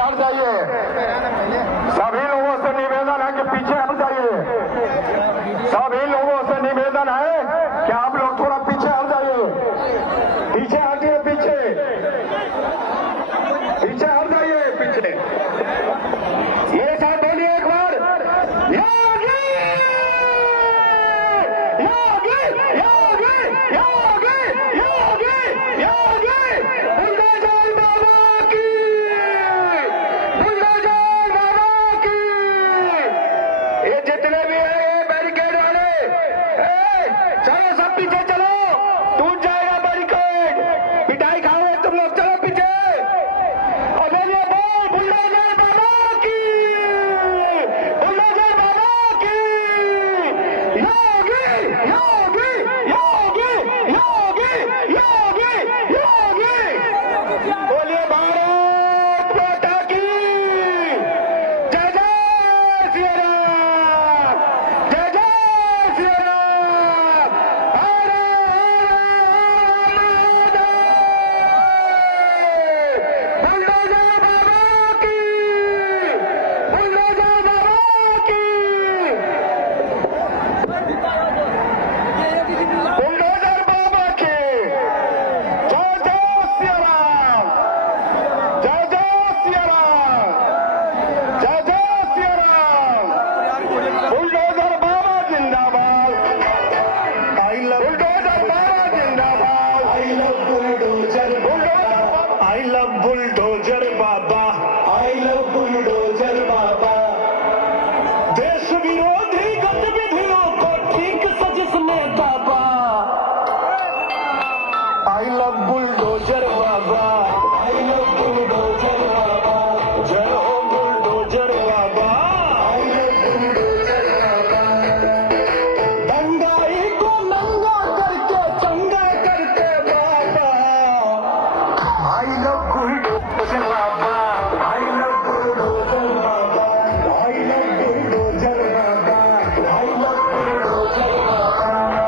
हट जाइए। सभी लोगों से निवेदन है कि पीछे हट जाइए। सभी लोगों से निवेदन है कि आप लोग थोड़ा पीछे हट जाइए। पीछे हटिए, पीछे पीछे हट जाइए, पीछे। मेरे साथ बोलिए एक बार, योगी योगी योगी योगी योगी योगी बुलडोजर बाबा की, बुलडोजर बाबा की। ये जितने भी है ये बैरिकेड वाले, चलो सब पीछे चलो, टूट जाएगा बैरिकेड। पिटाई खाओगे तुम लोग, चलो पीछे। और बोलिए बोल बुलडोजर बाबा की, बुलडोजर बाबा की। योगी योगी योगी योगी योगी योगी। बोलिए भारत माता की जय, जय श्री राम, जय जय श्री राम। हर हर महादेव। बुलडोजर बाबा की, बुलडोजर बाबा की, बुलडोजर बाबा की। जय जय श्री राम, जय जय श्री राम, जय जय श्री राम। बुलडोजर बाबा जिंदाबाद। बुलडोजर बाबा जिंदाबाद। आई लव बुलडोजर बाबा, आई लव बुलडोजर बाबा। देश विरोधी गतिविधियों को ठीक से जिसने दाबा, आई लव बुलडोजर बाबा, आई लव बुलडोजर बाबा। जय हो बुलडोजर बाबा, आई लव बुलडोजर बाबा। दंगाई को नंगा करके चंगा करते बाबा, आई लव बुलडोजर बाबा, आई लव बुलडोजर बाबा, आई लव बुलडोजर बाबा, आई लव बुलडोजर बाबा।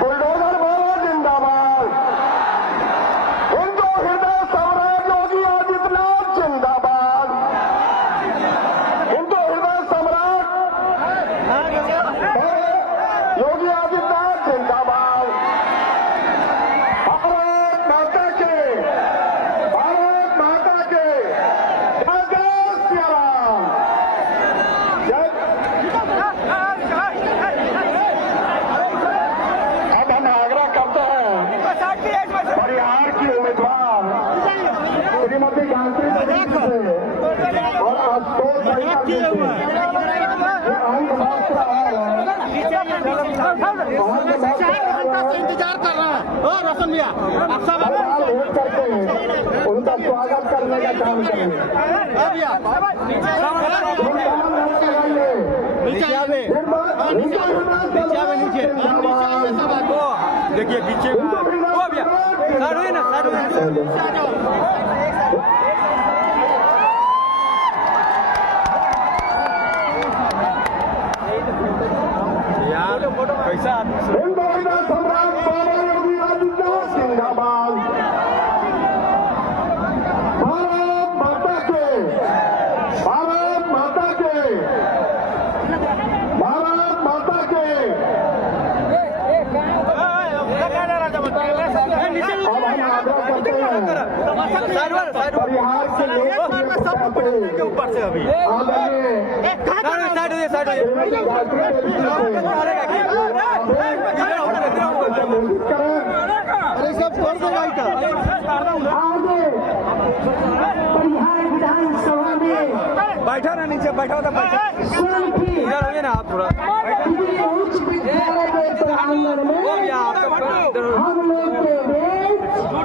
बुलडोजर बाबा जिंदाबाद। हिंदू हृदय सम्राट योगी आदित्यनाथ जिंदाबाद। हिंदू हृदय सम्राट योगी आदित्यनाथ जिंदाबाद। भारत माता के, भारत माता के जय जय श्री राम, जय। अब हम आग्रह करते हैं परिहार की उम्मीदवार श्रीमती गायत्री देवी जी से और आशुतोष सहिता जी से ये अंग मात्र इंतजार कर रहा है। ओ रोशन भैया, आप सब भेंट करके उनका स्वागत करने का काम करेंगे। देखिए पीछे ना यार कैसा हिंदू हृदय सम्राट बाबा योगी आदित्यनाथ जिंदाबाद। भारत माता के, भारत माता के, भारत माता के। अब हम आग्रह करते हैं परिहार के लोग ऊपर से अभी आदरणीय श्रीमती गायत्री देवी जी से संबोधित करें। अरे सब छोड़ दो भाई का आगे परिहार विधानसभा में बैठा ना नीचे बैठा था बैठा शांति इधर होइए ना आप थोड़ा उच्च विद्यालय के प्रांगण में हम लोग के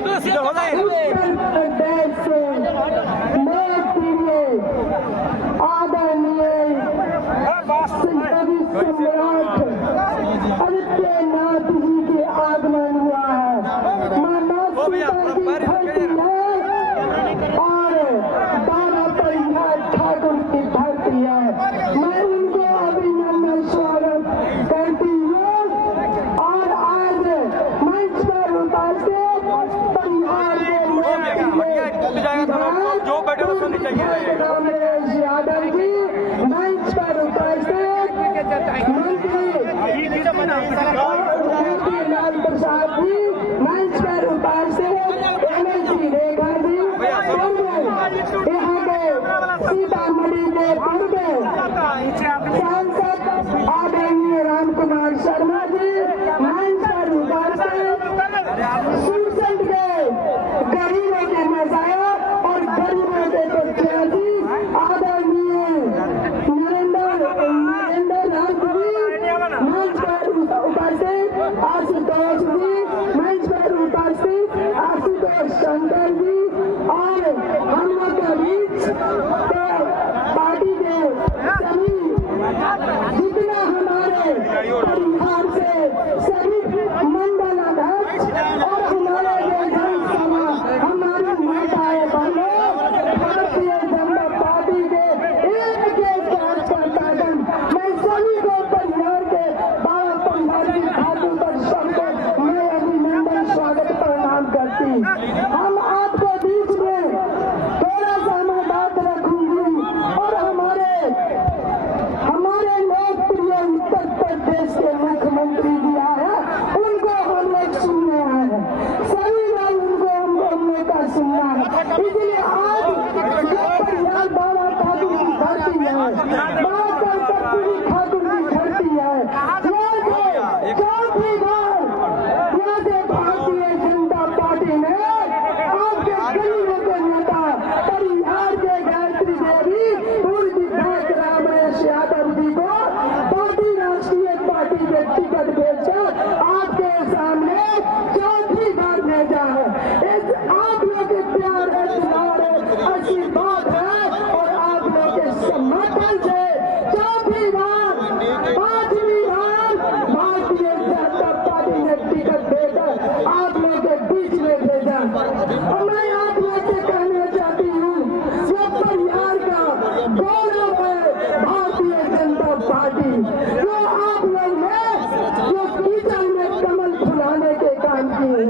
देश इधर हो जाए उत्तर प्रदेश से लोकप्रिय आदरणीय कवि सम्राट आदित्यनाथ जी के आगमन हुआ है। मानव सीता की धरती है और दादा परिहार ठाकुर की धरती है। मैं उनको सांसद आदरणीय राम कुमार शर्मा जी मंच पर उपस्थित सुरसंड के गरीबों के मजाया और गरीबों के प्रत्याशी आदरणीय नरेंद्र नाथ जी मंच पर उपस्थित आशुतोष जी मंच पर उपस्थित आशुतोष शंकर जी और हम लोग के बीच पार्टी के सभी जितना हमारे परिवार से सभी मंडल अध्यक्ष और हमारे विधानसभा हमारी माताएं बहनों भारतीय जनता पार्टी के एक कार्यकर्तागण मैं सभी को परिवार के बाबा पंडारी ठाकुर पर सबको मैं अभिनंदन स्वागत प्रणाम करती। हम आपको बीच में थोड़ा सा मैं बात रखूंगी और हमारे लोकप्रिय उत्तर प्रदेश के मुख्यमंत्री जी आए हैं उनको हम लोग सुनने आए हैं सभी लोग उनको हमने का सुनना है इसलिए आज परिवार बाबा ठाकुर की धरती है बाबा कर्पूरी ठाकुर की धरती है चौथी बार जैसे भारतीय जनता पार्टी ने आपके गरीबों के नेता परिवार के गायत्री देवी पूर्व विधायक रामरेश यादव जी को पार्टी राष्ट्रीय पार्टी के टिकट भेजकर आपके सामने चौथी बार भेजा है आप लोग के प्यार है दुलार है आशीर्वाद है और आप लोग के समर्थन से चौथी बार पांचवी बार भारतीय जनता पार्टी ने टिकट देकर आप लोग के बीच में भेजा और मैं आप लोग से कहना चाहती हूँ जो परिवार का गौरव है भारतीय जनता पार्टी जो आप लोग ने जो कीचड़ में कमल फुलाने के काम किए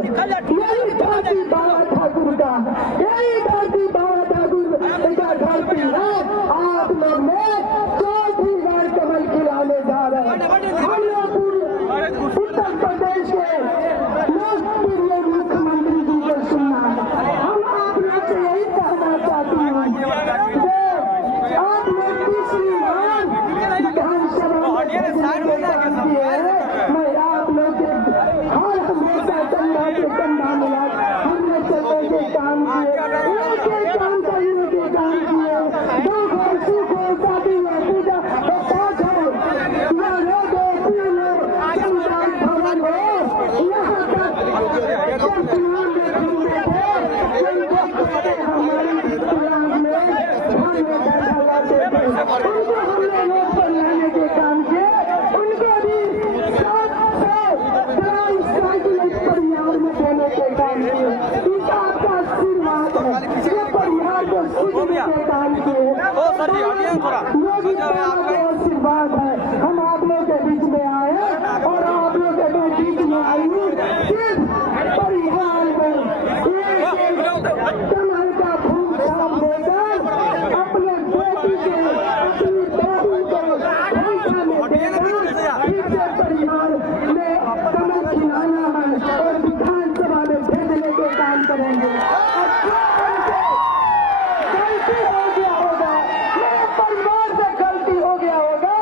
यही धरती बाबा ठाकुर का यही धरती बाबा ठाकुर का धरती है आप लोग ने चौथी बार कमल खिलाने जा रहे हैं हम लोग उत्तर प्रदेश के लोकप्रिय मुख्यमंत्री जी को सुनना है हम आप लोग से यही कहना चाहती हूँ कि आप लोग तीसरी बार विधानसभा में भेजने के काम किए हैं मैं आप लोग के हर हमेशा कंधा के कंधा मिला हमने चलने के काम किए एक काम करने के काम किए दो घर सुख हो शादी हो पूजा हो पाठ हो या रोड हो पुल हो संविधान भवन हो यहाँ तक जब चुनाव में घूमते थे उनको कहते हमारी चुनाव में धान में डाला लाते थे उनको हमने रोड पर लाने के काम किए उनको भी 700 साइकिल इस परिवार में देने के काम किए इस आपका आशीर्वाद है ये परिवार को सीखने के काम किए योगी बाबा का आशीर्वाद है हम आप लोग के बीच में आए हैं और आप लोग के बीच में आई हूँ सिर्फ परिवार में कमल का फूल छाप देकर अपने बेटी के अपनी बहू को भूसा में देकर इससे परिवार में कमल खिलाना है और विधानसभा में भेजने के काम करेंगे गलती हो गया होगा मेरे परिवार से गलती हो गया होगा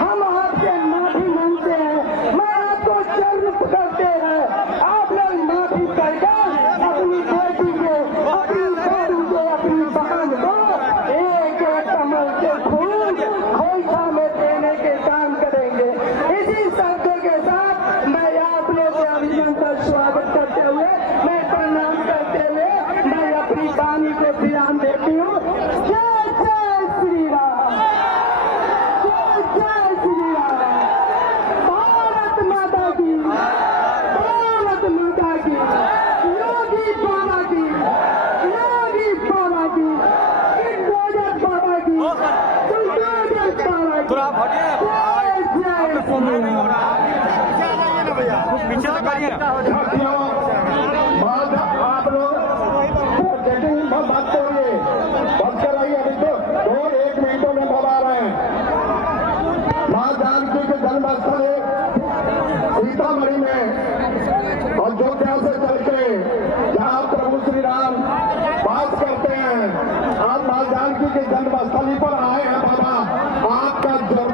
हम आपसे माफी मांगते हैं मैं आपको चरण पकड़ते हैं आप लोग माफी करके अपनी बेटी के अपनी बहू को अपनी बहन को एक कमल के फूल खोइछा में देने के काम करेंगे इसी शब्दों के साथ मैं आप लोग के अभिनंदन स्वागत करते हुए मैं प्रणाम करते हुए मैं अपनी वाणी को विराम देती हूँ जय जय श्री राम जय जय श्री राम भारत माता की योगी बाबा की बुलडोजर बाबा की पीछे से करिए आप लोग बात करिए बंद कराइए अभी तो 1 मिनटों में बता रहे हैं माँ जानकी के जन्मस्थल सीतामढ़ी में और अयोध्या से चल के जहाँ प्रभु श्री राम बात करते हैं आप माँ जानकी के जन्मस्थली पर आए हैं बाबा आपका जब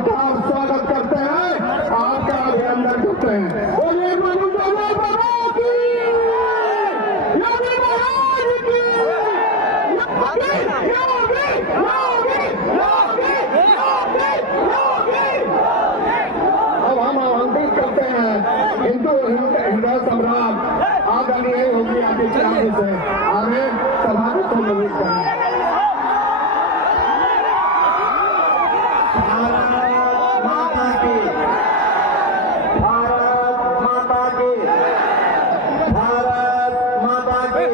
गति नहीं होगी आपके सामने से आगे सभा को संबोधित करें। भारत माता की, भारत माता की, भारत माता की।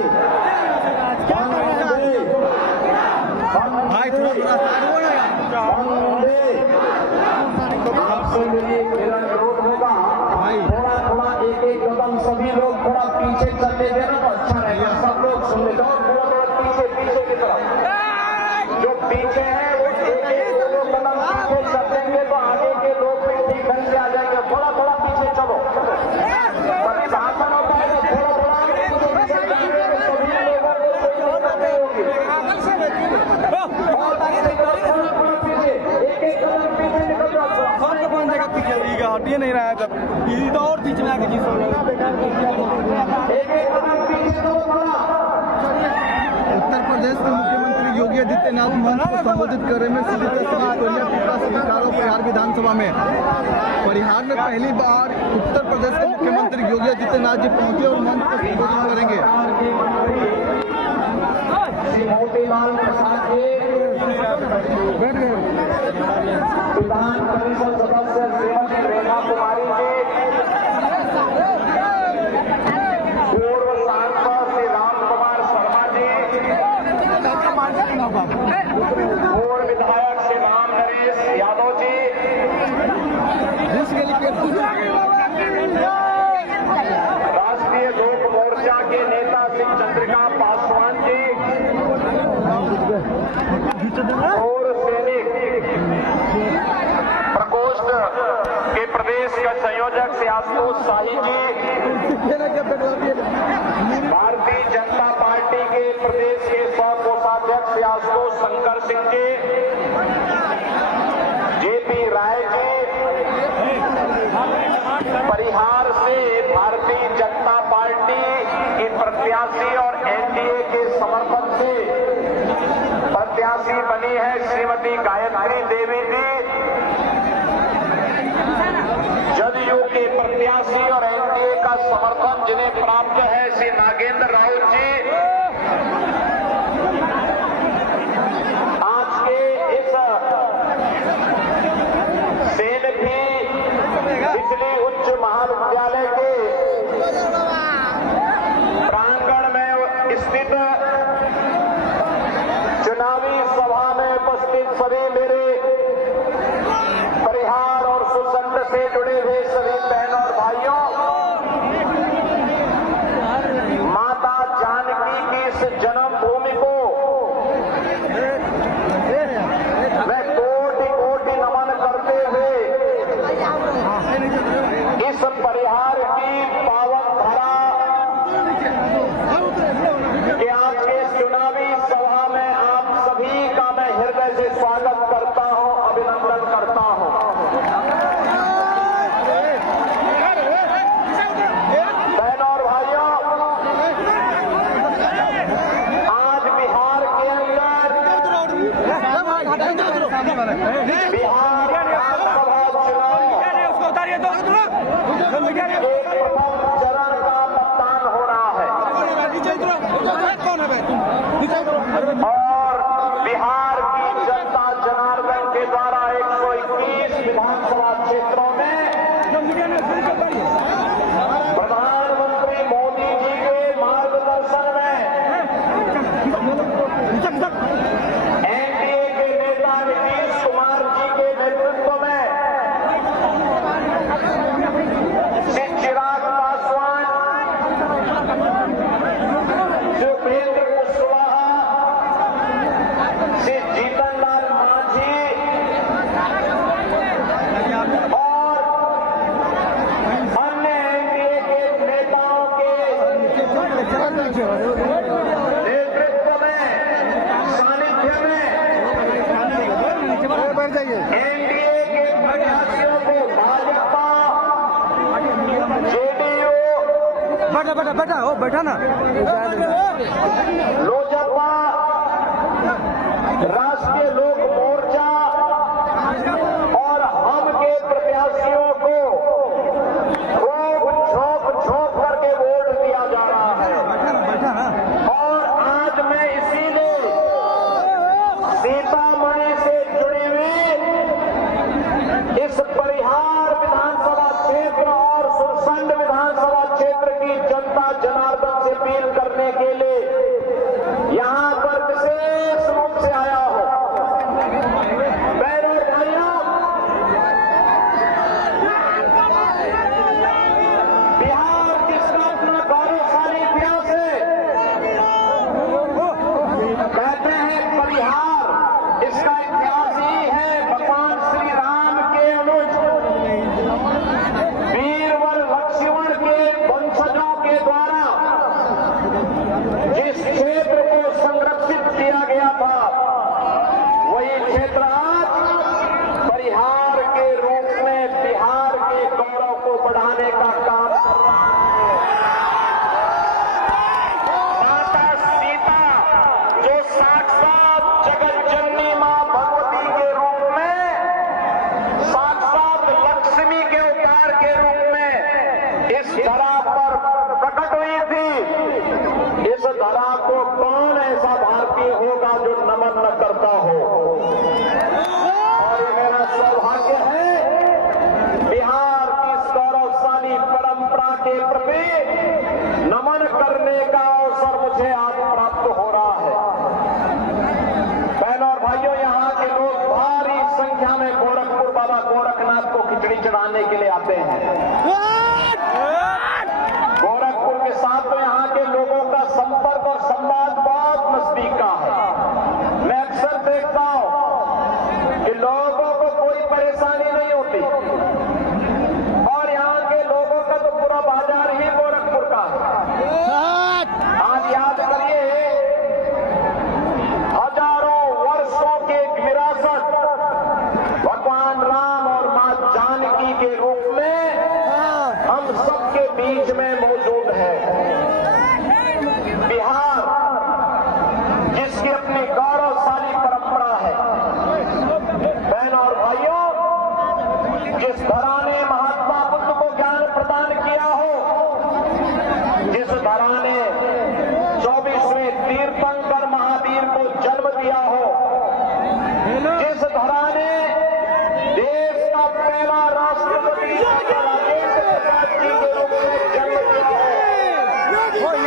भाई थोड़ा थोड़ा साइड हो ना आपसे मेरी मेरा अनुरोध होगा थोड़ा थोड़ा एक एक कदम सभी लोग थोड़ा पीछे चलते थे ना तो अच्छा रहेगा। सब लोग सुन लेते हो थोड़ा थोड़ा पीछे पीछे की तरफ जो पीछे है वो एक एक दो कदम पीछे चलेंगे तो आगे के लोग भी ठीक ढंग से आ जाएंगे। थोड़ा थोड़ा पीछे चलो कभी भाषण होता है तो थोड़ा थोड़ा पीछे जाएंगे तो सभी लोगों को कोई दिक्कत नहीं होगी। हटिए नहीं रहा है जब तो और बीच में आके जिस उत्तर प्रदेश के मुख्यमंत्री योगी आदित्यनाथ मंच को संबोधित कर रहे हैं परिहार विधानसभा में। परिहार में पहली बार उत्तर प्रदेश के मुख्यमंत्री योगी आदित्यनाथ जी पहुंचे और मंच को संबोधित करेंगे। मोतीलाल प्रसाद जी विधान परिषद सदस्य श्रीमती रेखा कुमारी जी, पूर्व सांसद श्री राम कुमार शर्मा जी, पूर्व विधायक श्री राम नरेश यादव जी, राष्ट्रीय लोक मोर्चा के नेता श्री चंद्रिका पासवान जी और सैनिक प्रकोष्ठ के प्रदेश का संयोजक श्री आशुतोष शाही जी, भारतीय जनता पार्टी के प्रदेश के सह कोषाध्यक्ष श्री आशुतोष शंकर सिंह जी, जेपी राय जी, परिहार से भारतीय जनता पार्टी की प्रत्याशी और एनडीए के समर्थन से प्रत्याशी बनी है श्रीमती गायत्री देवी जी, जदयू के प्रत्याशी और एनडीए का समर्थन जिन्हें प्राप्त है श्री नागेंद्र राउत जी। आज के इस सेन भी बिजली उच्च महाविद्यालय के प्रांगण में स्थित चुनावी सभा में उपस्थित सभी मेरे परिहार और सुसंत से जुड़े हुए सभी बहनों और भाइयों, माता जानकी की इस जन्मभूमि को मैं कोटि कोटि नमन करते हुए इस परिहार की पावन धरा के आज के चुनावी सभा में आप सभी का मैं हृदय से स्वागत करता हूं, अभिनंदन करता हूं। बहनों और भाइयों, आज बिहार के अंदर बिहार विधानसभा चुनाव के प्रथम चरण का मतदान हो रहा है और बिहार की जनता जनार्दन के द्वारा 121 विधानसभा क्षेत्रों में प्रधानमंत्री मोदी जी के मार्गदर्शन में एनडीए के नेता नीतीश कुमार जी के नेतृत्व में श्री चिराग पासवान, सुप्रेंद्र कुशवाहा, श्री जीतन लाल मांझी और अन्य एनडीए के नेताओं के नेतृत्व में सानिध्य में एनडीए के प्रत्याशियों को भाजपा, जेडीयू, बेटा ओ बैठा ना लोजपा, राष्ट्रीय लोक मोर्चा और हम के प्रत्याशियों को खूब झोंक झोंक करके वोट दिया जा रहा जनता के प्रति नमन करने का अवसर मुझे आज प्राप्त हो रहा है। बहनों और भाइयों, यहाँ के लोग भारी संख्या में गोरखपुर बाबा गोरखनाथ को खिचड़ी चढ़ाने के लिए आते हैं। गोरखपुर के साथ तो यहाँ के लोगों का संपर्क और संवाद बहुत नजदीक का है। मैं अक्सर देखता हूं कि लोगों को कोई परेशानी नहीं होती और यहाँ के लोगों का तो पूरा बाजार ही गोरखपुर का है। आज याद करिए, हजारों वर्षों की विरासत भगवान राम और मां जानकी के रूप में हम सबके बीच में मौजूद है। बिहार जिसकी अपनी गौरवशाली परंपरा है। बहनों और भाइयों, जिस धरा ने महात्मा बुद्ध को ज्ञान प्रदान किया हो, जिस धरा ने 24वें तीर्थंकर महावीर को जन्म दिया हो, जिस धरा ने देश का पहला राष्ट्रपति राजेंद्र प्रसाद जी के रूप में जन्म दिया है,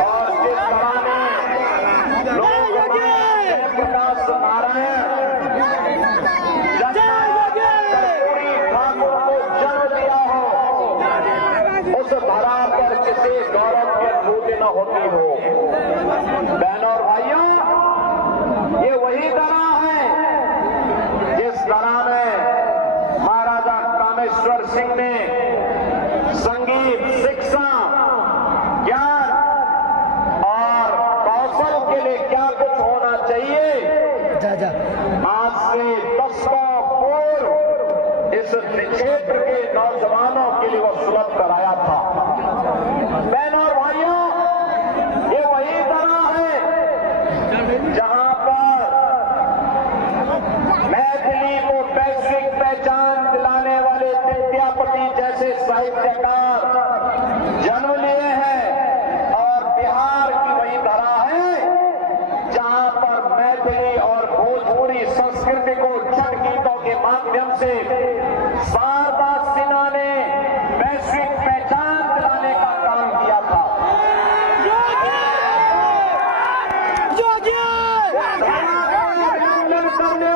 और जिस धरा ने लोकमान्य जयप्रकाश नारायण कर्पूरी ठाकुर को जन्म दिया हो, उस धरा पर किसी गौरव की अनुभूति न होती हो। बहनों और भाइयों, ये वही धरा है जिस धरा में महाराजा कामेश्वर सिंह ने संगीत, शिक्षा, ज्ञान और कौशल के लिए क्या कुछ होना चाहिए, आज से 10 पूर्व इस क्षेत्र के नौजवानों के लिए वो सुलभ कराया था। बहनों और भाइयों, ये वही तरह है जहां पर मैथिली को वैश्विक पहचान दिलाने वाले विद्यापति जैसे साहित्यकार जन्म लिए हैं, और बिहार की वही धरा है जहां पर मैथिली और भोजपुरी संस्कृति को छठ गीतों के माध्यम से शारदा सिन्हा ने वैश्विक पहचान दिलाने का काम किया था।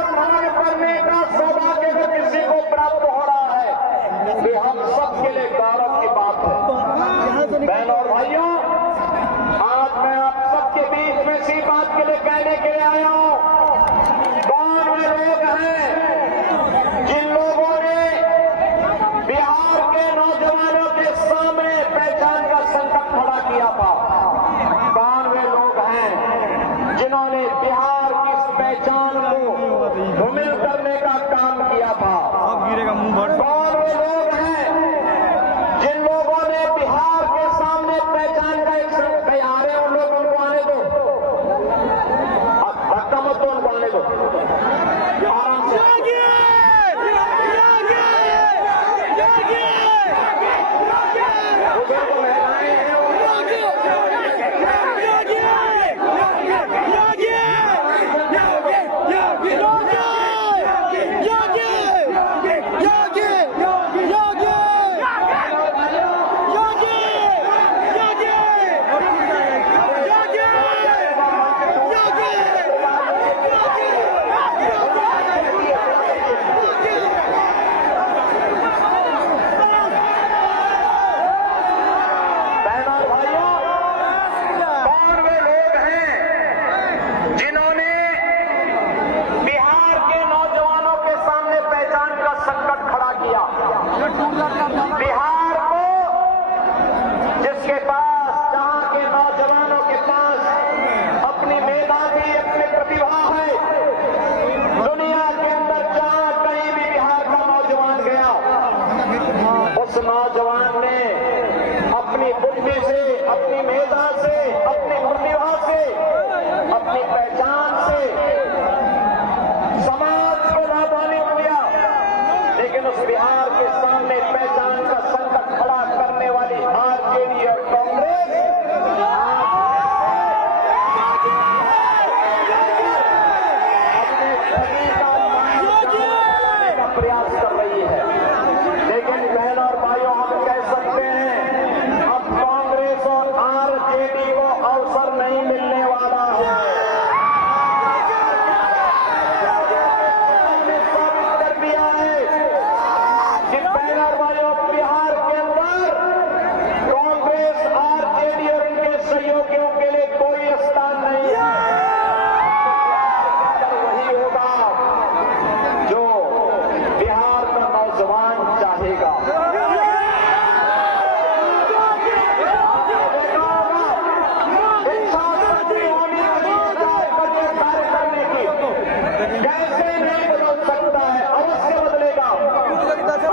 मनन करने का सौभाग्य जो किसी को प्राप्त हो रहा है, ये हम सबके लिए गौरव की बात है। बहनों और भाइयों, आज मैं आप सबके बीच में इसी बात के लिए कहने के लिए आया हूं, कौन वे लोग हैं जिन लोगों ने बिहार के नौजवानों के सामने पहचान का संकट खड़ा किया था। कौन वे लोग हैं जिन्होंने बिहार की इस पहचान को धूमिल करने का काम किया था। कौन वे लोग हैं जिन लोगों ने बिहार के सामने पहचान का एक संकट आ रहे हैं, उन लोग उनको आने दो, धक्का मत दो, उनको आने दो आराम से। बुजुर्ग महिलाएं हैं, प्रयास कर रही है। लेकिन बहनों और भाइयों, हम कह सकते हैं अब रहेगा। इच्छा शक्ति होनी चाहिए कार्य करने की। कैसे नहीं बदल सकता है, अवश्य बदलेगा।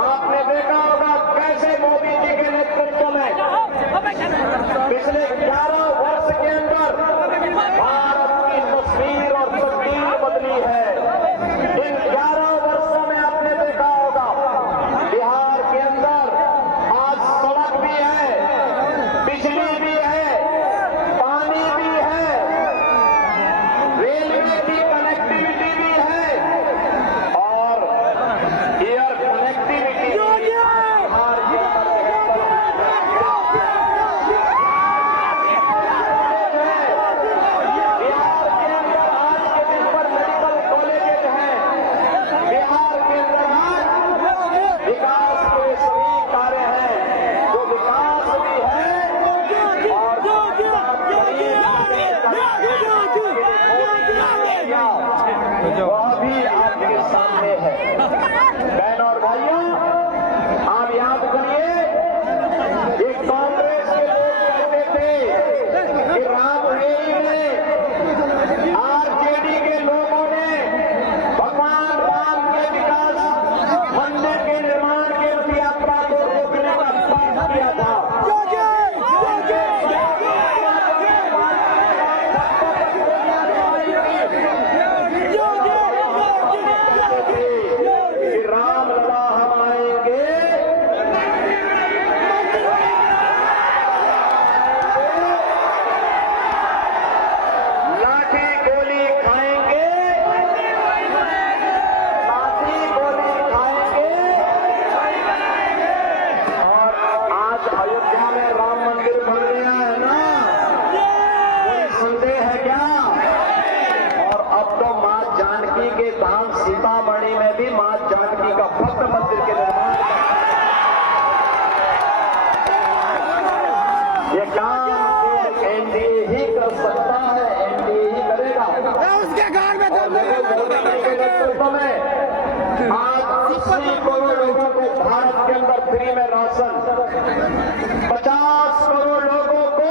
आपने देखा होगा कैसे मोदी जी के नेतृत्व में पिछले 11 वर्ष के अंदर भारत की तस्वीर और तस्वीर बदली है। इन 11 वर्षों में आपने देखा होगा बिहार के अंदर आज सड़क भी है, बिजली भी है, पानी भी है, रेलवे की कनेक्टिविटी भी है और एयर कनेक्टिविटी भी बिहार के अंदर बिहार के अंदर आज के दिन पर मेडिकल कॉलेजेज हैं। बिहार के अंदर आज विकास के सभी कार्य हैं, जो विकास भी है और वह भी आपके सामने है। बहन और भाइयों, आप याद करिए, ये कांग्रेस के लोग कहते थे कि रामदेव ने, आरजेडी के लोगों ने भगवान राम के विकास मंदिर के निर्माण के रथ यात्रा को रोकने का पाठ किया था। कि राम लला हम आएंगे, लाठी गोली खाएंगे, लाठी गोली खाएंगे। और आज अयोध्या में राम मंदिर बन गया है ना, कोई संदेह है क्या? और अब तो मां जानकी के धाम सीतामढ़ी में भी मां जानकी का भव्य मंदिर के निर्माण ये काम एनडीए ही कर सकता है, एनडीए ही करेगा। उसके घर में और मोदी जी के नेतृत्व में आज 80 करोड़ लोगों को भारत के अंदर फ्री में राशन, 50 करोड़ लोगों को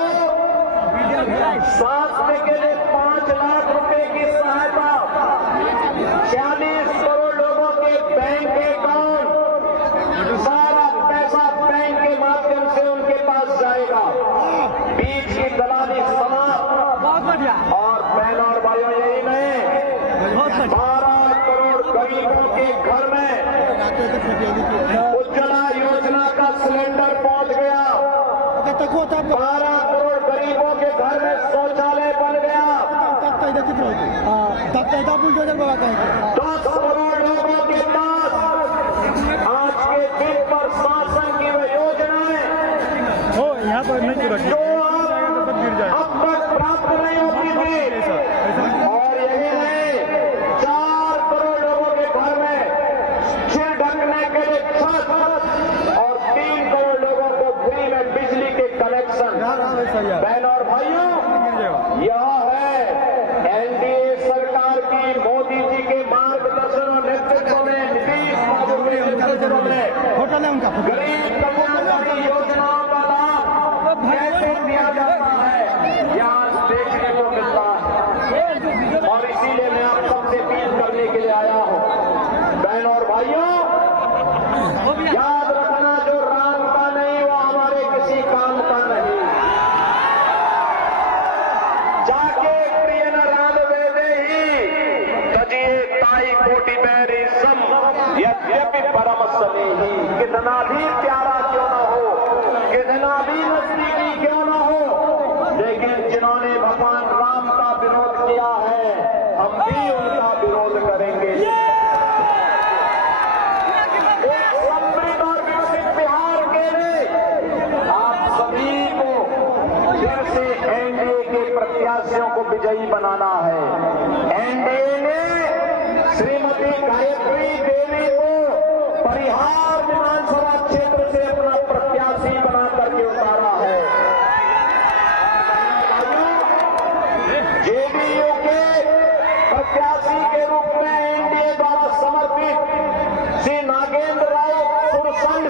स्वास्थ्य के लिए 5 लाख रुपए की सहायता, 46 करोड़ लोगों के बैंक अकाउंट, सारा पैसा बैंक के माध्यम से उनके पास जाएगा। बीच की दलाली समाप्त। और बहन और भाइयों, यही नहीं, 12 करोड़ गरीबों के घर में उज्ज्वला योजना का सिलेंडर पहुंच गया। 12 करोड़ गरीबों के घर में शौचालय बन गया। 10 करोड़ लोगों के पास आज के दिन पर शासन की वह योजनाएं जो अब तक प्राप्त नहीं होती थी। और यही नहीं, 4 करोड़ लोगों के घर में सिर ढकने के लिए छत और 3 करोड़ लोगों को फ्री में बिजली के कनेक्शन। बहन और भाइयों, यह है एनडीए सरकार की, मोदी जी के मार्गदर्शन और नेतृत्व में, नीतीश कुमार के नेतृत्व में गरीब कल्याणकारी योजनाओं का लाभ कैसे दिया जाता है, यहाँ देखने को मिलता है। और इसीलिए मैं आप सबसे अपील करने के लिए आया हूँ। बहन और भाइयों, याद रखना, जो राम का नहीं वो हमारे किसी काम का नहीं। जाके प्रिय न राम वेदे ही तजिए ताई कोटि बैरी सम यद्यपि परम स्नेही। कितना भी प्यारा क्यों न हो, कितना भी नजदीकी क्यों न हो, लेकिन जिन्होंने भगवान राम का विरोध किया है, हम भी उनका विरोध करेंगे। एक समृद्ध और विकसित बिहार के लिए आप सभी को फिर से एनडीए के प्रत्याशियों को विजयी बनाना है। एनडीए ने श्रीमती गायत्री देवी को परिहार विधानसभा क्षेत्र से अपना प्रत्याशी बना करके उतारा है। जेडीयू के प्रत्याशी के रूप में एनडीए द्वारा समर्थित श्री नागेंद्र राव सुरसंड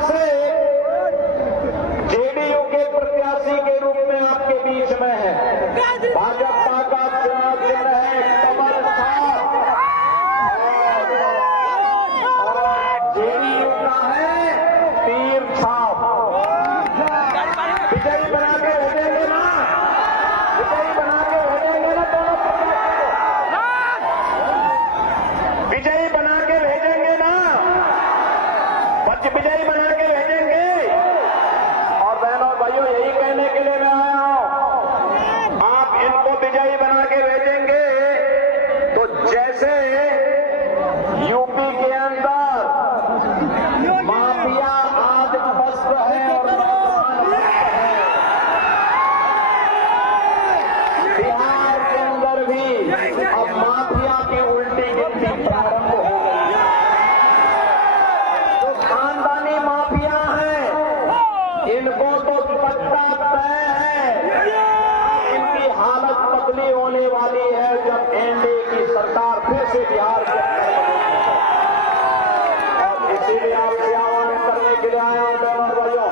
आया डॉनर भाइयों।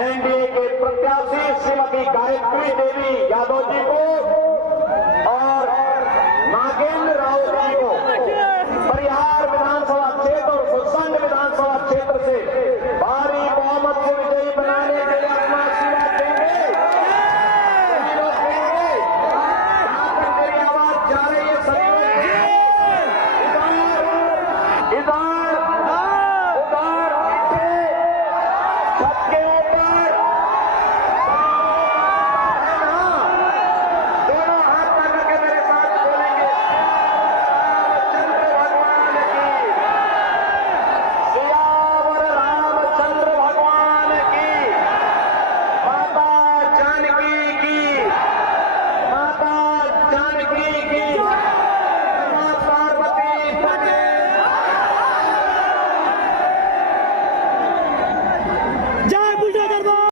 एनडीए के प्रत्याशी श्रीमती गायत्री देवी यादव जी को